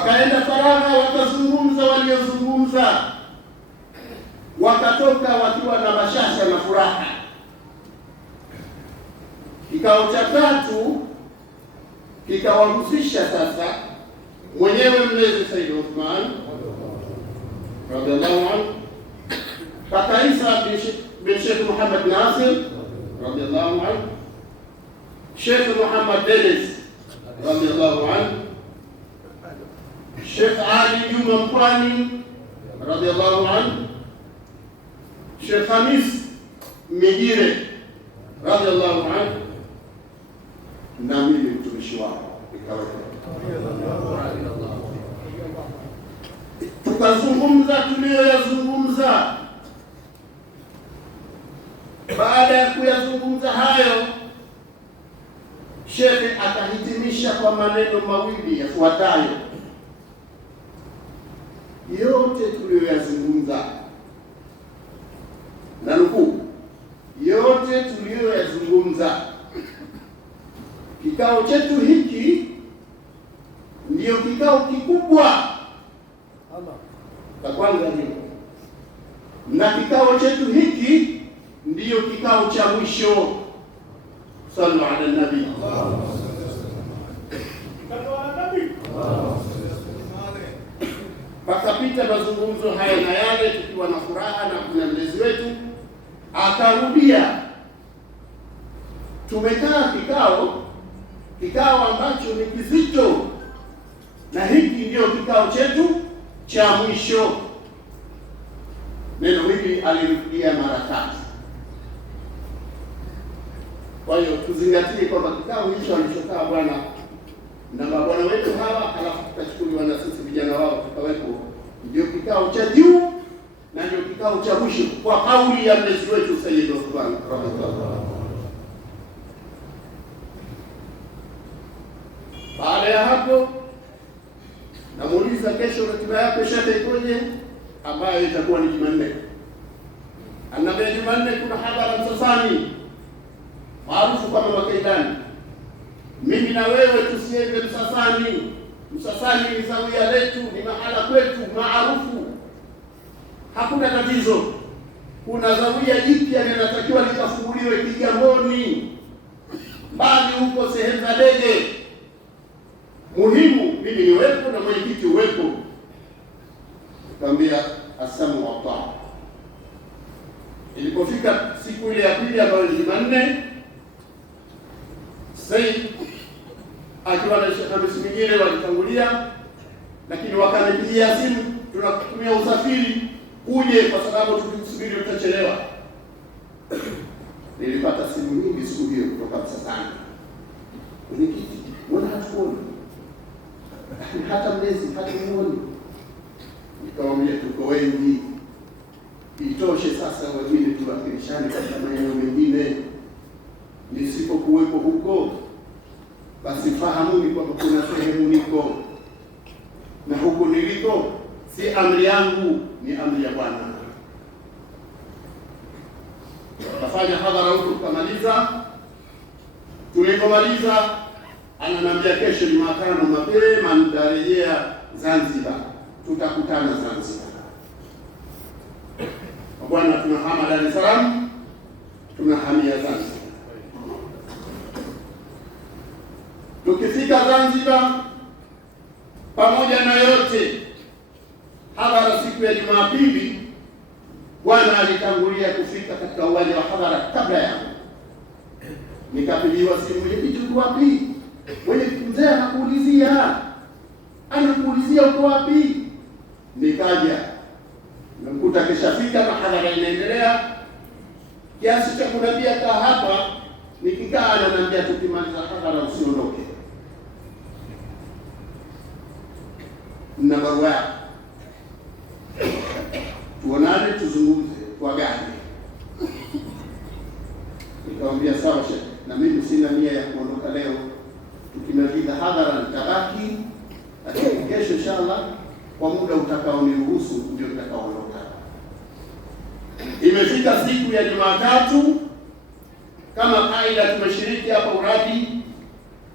Wakaenda faragha, wakazungumza waliozungumza, wakatoka wakiwa na bashasha na furaha. Kikao cha tatu kikawahusisha sasa mwenyewe mlezi Said Uthman radhiallahu anhu, kaka Isa bin Sheikh Muhammad Nasir radhiallahu anhu, Sheikh Muhammad Dennis radhiallahu anhu, Sheikh Ali Juma Mpwani radhiallahu anhu, Sheikh Hamis Migire radhiallahu anhu, na mimi mtumishi wao nikaweka. Tukazungumza tuliyoyazungumza. Baada ya kuyazungumza hayo, Shekhe akahitimisha kwa maneno mawili yafuatayo: yote tuliyoyazungumza, na nukuu, yote tuliyoyazungumza, kikao chetu hiki ndiyo kikao kikubwa la kwanza hilo, na kikao chetu hiki ndiyo kikao cha mwisho. Sallu ala nabii. Pakapita mazungumzo haya na yale, tukiwa na furaha, na kuna mlezi wetu akarudia, tumekaa kikao ambacho ni kizito, na hiki ndio kikao chetu cha mwisho. Neno hili alirudia mara tatu. Kwa hiyo tuzingatie kwamba kikao hicho alichokaa bwana na mabwana wetu hawa, alafu tutachukuliwa na sisi vijana wao tukawepo, ndio kikao cha juu na ndio kikao cha mwisho, kwa kauli ya mlezi wetu Sayyid Uthman rahimahullah. Baada ya hapo, namuuliza kesho ratiba yako shekhe ikoje, ambayo itakuwa ni Jumanne. Anambia Jumanne kuna hadhara Msasani maarufu kama Makaidani. Mimi na wewe tusiende Msasani. Msasani ni zawia letu, ni mahala kwetu maarufu, hakuna tatizo. Kuna zawia jipya linatakiwa likafunguliwe Kigamboni, mbali huko sehemu za ndege. Muhimu mimi niwepo na mwenyekiti uwepo. Kaambia asamu wa taa. Ilipofika siku ile ya pili ambayo ni Jumanne, Said akiwa na Sheikh Hamis Migire walitangulia, lakini wakanipigia simu, tunakutumia usafiri uje kwa sababu tukikusubiri tutachelewa. Nilipata simu nyingi siku hiyo kutoka Msasani. Mwenyekiti, mbona hatuoni? Hata mlezi hatumuoni. Nikamwambia tuko wengi, itoshe sasa wengine tuwakilishane katika maeneo mengine. Nisipokuwepo huko, basi fahamuni kwamba kuna sehemu niko, na huko niliko si amri yangu, ni amri ya Bwana. Tukafanya hadhara huko, tukamaliza. Tulipomaliza ananiambia kesho Jumatano mapema nitarejea Zanzibar, tutakutana Zanzibar. Bwana, tunahama Dar es Salaam, tunahamia Zanzibar. Tukifika Zanzibar, pamoja na yote, hadhara siku ya Jumapili, Bwana alitangulia kufika katika uwanja wa hadhara kabla yangu. Nikapigiwa simu, mwenyekiti uko wapi? Mwenyekiti mzee anakuulizia uko wapi? Nikaja namkuta keshafika na hadhara inaendelea, kiasi cha kunambia kaa hapa. Nikikaa ananiambia tukimaliza hadhara usiondoke, na barua yako, tuonane tuzungumze tuagane. Nikamwambia sawa Sheikh, na mimi sina nia ya kuondoka leo. Tukimaliza hadhara nitabaki, lakini kesho inshallah kwa muda utakaoniruhusu ndio nitakaondoka. Imefika siku ya Jumatatu, kama kaida tumeshiriki hapa uradi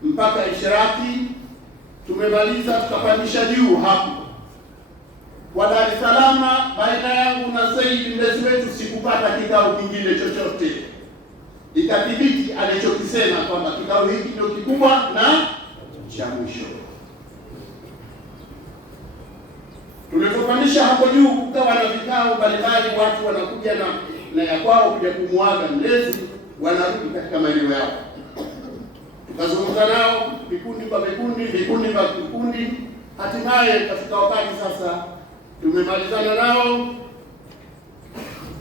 mpaka ishraki, tumemaliza, tukapandisha juu hapo kwa Dar es Salaam. Baina yangu na Said mlezi wetu sikupata kikao kingine chochote, ikathibiti alichokisema kwamba kikao hiki ndio kikubwa na cha mwisho. Tulipopandisha hapo juu, kukawa na vikao mbalimbali, watu wanakuja na ya kwao kuja kumwaga mlezi, wanarudi katika maeneo yao. Tukazungumza nao vikundi kwa vikundi kwa vikundi, hatimaye katika wakati sasa tumemalizana nao.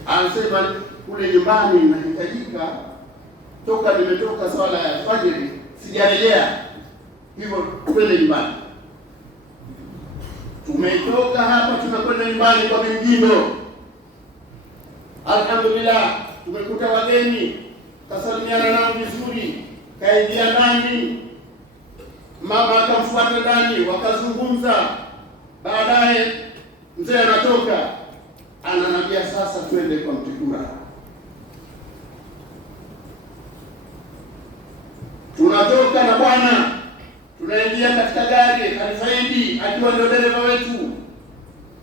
Anasema kule nyumbani nahitajika, toka nimetoka swala ya fajiri sijarejea, hivyo twende nyumbani. Tumetoka hapa tunakwenda nyumbani kwa Mingindo. Alhamdulillah, tumekuta wageni, kasalimiana nao vizuri, kaingia ndani, mama akamfuata ndani, wakazungumza. Baadaye mzee anatoka ananiambia, sasa twende kwa Mtikura. Tunatoka na bwana, tunaingia katika gari, Alisaidi akiwa ndio dereva wetu,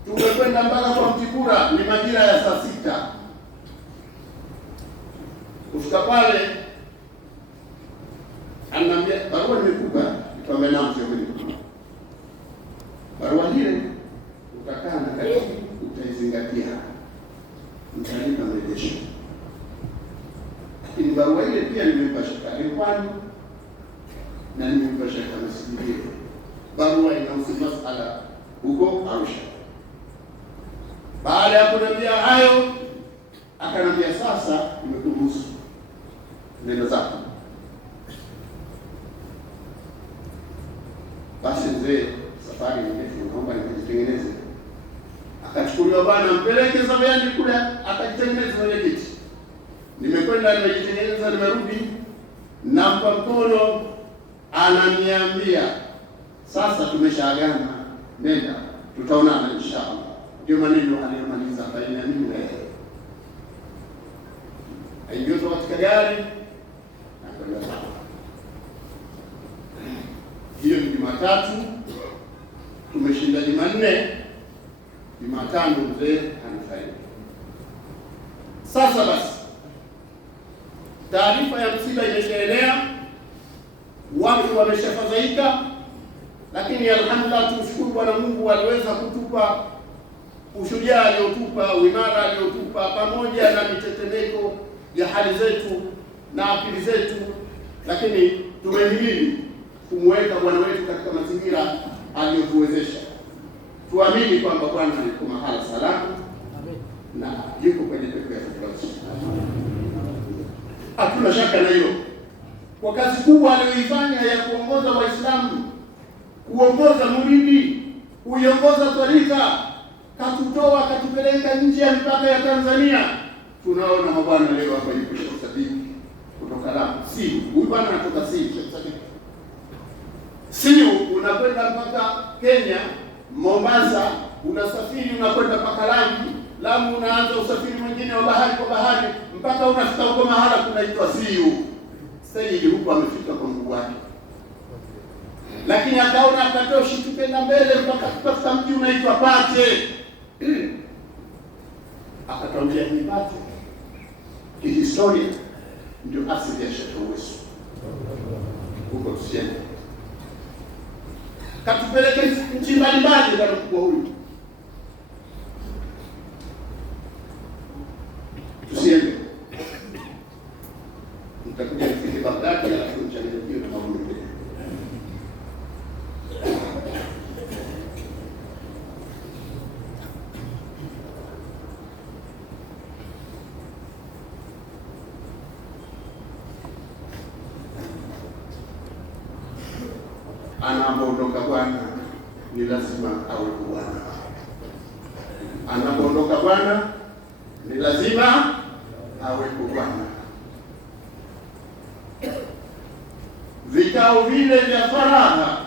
tumekwenda mpaka kwa Mtikura. Ni majira ya saa 6. Kufika pale ananiambia, barua nimekupa. Nikamwambia naam, sio mimi. Barua ile utakaa na katibu, utaizingatia, mtalipa mrejesho. Lakini barua ile pia nimempa Sheikh Alipani na nimempa Sheikh Masidia. Barua inahusu masala huko Arusha. Baada ya kuniambia hayo, akanambia, sasa nimekuruhusu, nenda zako. Basi mzee, safari ni ndefu, naomba nijitengeneze. Akachukuliwa bwana, mpeleke Zabayani kule akajitengeneza kwenye kiti. Nimekwenda nimejitengeneza, nimerudi, nampa mkono, ananiambia, sasa tumeshaagana, nenda, tutaonana inshallah. Ndio maneno aliyomaliza baina ya mimi na yeye. Aingia katika gari na kwenda sawa. Hiyo ni Jumatatu, tumeshinda Jumanne, Jumatano mzee anafariki. Sasa basi, taarifa ya msiba imeshaenea, watu wameshafadhaika, lakini alhamdulillah, tumshukuru Bwana Mungu aliweza kutupa ushujaa aliotupa, uimara aliotupa, pamoja na mitetemeko ya hali zetu na akili zetu, lakini tumehimili kumweka Bwana wetu katika mazingira aliyotuwezesha. Tuamini kwamba Bwana yuko mahala salama na yuko kwenye pepo ya Firdaus. Hatuna shaka na hilo, kwa kazi kubwa aliyoifanya ya kuongoza Waislamu, kuongoza Maulidi, kuiongoza tarika, katutoa katupeleka nje ya mipaka ya Tanzania. Tunaona mabwana leo hapa yuko Sheikh Sadiq kutoka Lamu. Huyu bwana anatoka Sheikh Sadiq. Unakwenda mpaka Kenya, Mombasa, unasafiri unakwenda mpaka Lamu, unaanza usafiri mwingine wa bahari kwa bahari mpaka unafika huko mahala kunaitwa Sayyid. Huko amefika kwa Mungu wake, lakini akaona akatoshi, tukenda mbele mpaka kupata mji unaitwa Pate. Akatwambia ni Pate kihistoria ndio asili ya Sheikh Uwesu, huko tusiende. Katupeleke nchi mbalimbali za mkuu huyu, tusiende. Mtakuja kufika Baghdad, alafu mchangie na mambo mengine. Anapoondoka bwana ni lazima awe bwana. Anapoondoka bwana ni lazima awe bwana. Vikao vile vya faragha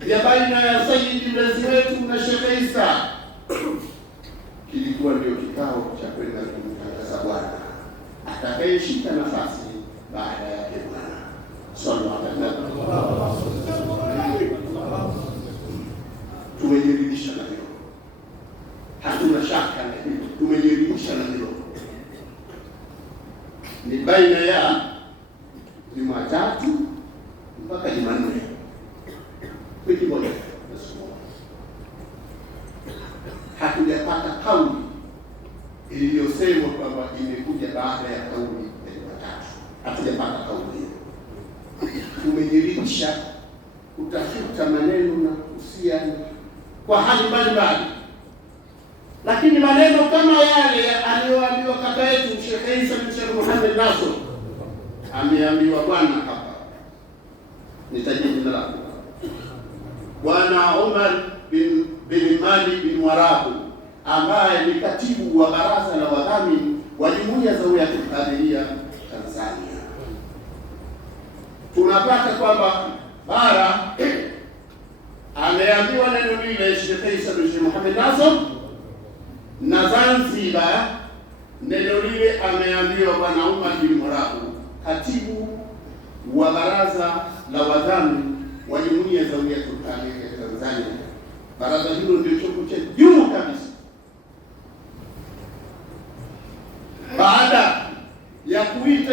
vya baina ya Sayyidi mlezi wetu na Sheikh Isa kilikuwa ndio kikao cha kwenda kumtangaza bwana atakayeshika nafasi baada yake bwana. Sallallahu alaihi wasallam. kudhihirisha, kutafuta maneno na kuhusiana kwa hali mbalimbali, lakini maneno kama yale aliyoambiwa kaka yetu Sheikh Isa bin Sheikh Muhammad Nasr, ameambiwa bwana hapa, nitaje jina lako, Bwana Omar bin Mali bin Warabu, ambaye ni katibu wa baraza la wadhamini wa Jumuiya Zawiyatul Qadiria Tanzania. Tunapata kwamba bara ameambiwa neno lile Sheikh Isa bin Sheikh Muhammad Nasr, na Zanzibar neno lile ameambiwa Bwana Omar bin Warabu, katibu wa baraza la wadhamini wa Jumuiya Zawiyatul Qadiria Tanzania. Baraza hilo ndio chombo cha juu kabisa. Baada ya kuita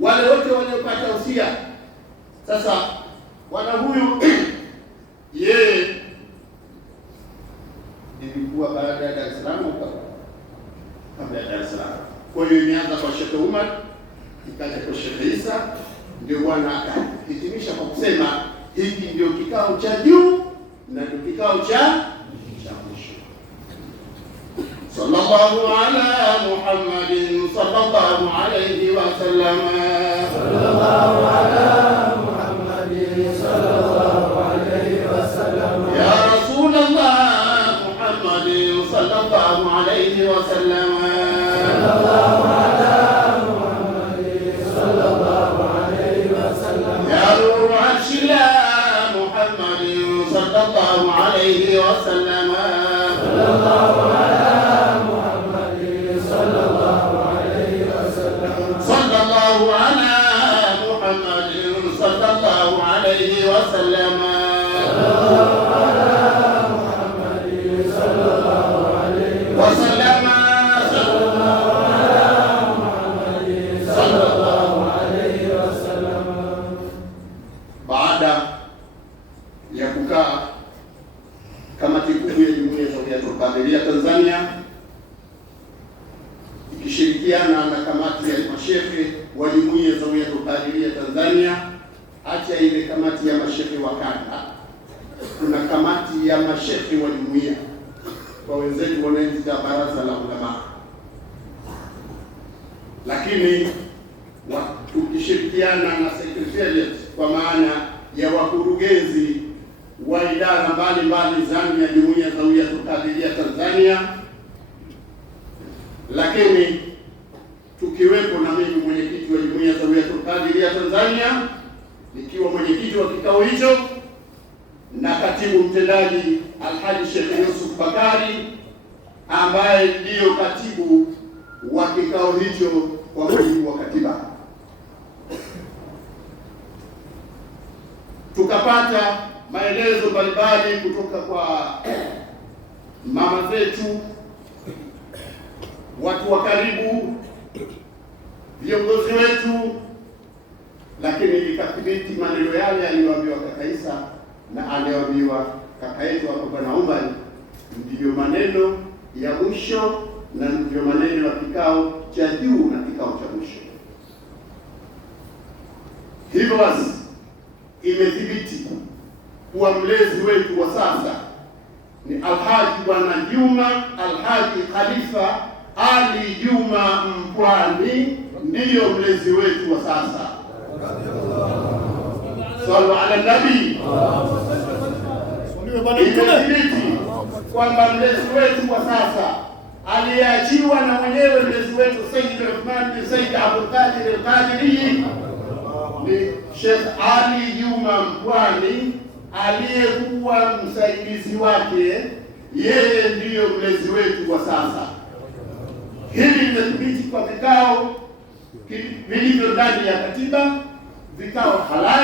wale wote waliopata usia, sasa bwana huyu yeye ilikuwa baada ya Dar es Salaam au kabla ya Dar es Salaam. Kwa hiyo imeanza kwa Sheikh Umar, ikaja kwa Sheikh Isa, ndio bwana akahitimisha kwa kusema hiki ndio kikao cha juu na ndio kikao cha mwisho. Sallallahu ala Muhammadin sallallahu alayhi wa sallam. Sallallahu ala Muhammadin sallallahu alayhi wa sallam. Ya Rasulullah Muhammadin sallallahu alayhi wa sallam. Sallallahu ala Muhammadin sallallahu alayhi wa sallam. Ya Nur Arshillah Muhammadin sallallahu alayhi wa sallam. Sallallahu ala وسلم. Baada ya kukaa kamati kuu ya Jumuiya Zawiyatul Qadiria Tanzania ikishirikiana na kamati ya mashehe wa Jumuiya Zawiyatul Qadiria Tanzania, acha ile kamati ya mashehe wa kanda, kuna kamati ya mashehe wa jumuiya, kwa wenzetu wanaita baraza la ulama, lakini tukishirikiana na secretariat kwa maana ya wakurugenzi wa idara mbalimbali ndani ya Jumuiya Zawiyatul Qadiria Tanzania, lakini tukiwepo na mimi mwenyekiti wa Jumuiya Zawiyatul Qadiria Tanzania nikiwa mwenyekiti wa kikao hicho, na katibu mtendaji Alhaji Sheikh Yusuf Bakari ambaye ndiyo katibu wa kikao hicho kwa mujibu wa katiba. Tukapata maelezo mbalimbali kutoka kwa mama zetu, watu wa karibu, viongozi wetu, lakini ikathibiti maneno yale aliyoambiwa kaka Isa na aliyoambiwa kaka yetu hapo Bwana Umar, ndiyo maneno ya mwisho na ndiyo maneno ya kikao cha juu na kikao cha mwisho. Hivyo basi imethibiti kuwa mlezi wetu wa sasa ni Alhaji Bwana Juma Alhaji Khalifa Ali Juma Mpwani, ndiyo mlezi wetu wa sasa. Sallu ala nabii. Imethibiti kwamba mlezi wetu wa sasa aliyeachiwa na mwenyewe mlezi wetu Sayyid Uthman bin Sayyid Abdul Qadir al-Qadiri ni Sheikh Ali Juma Mpwani, aliyekuwa msaidizi wake, yeye ndiyo mlezi wetu wa sasa. Hili limethibiti kwa vikao vilivyo ndani ya katiba, vikao halali.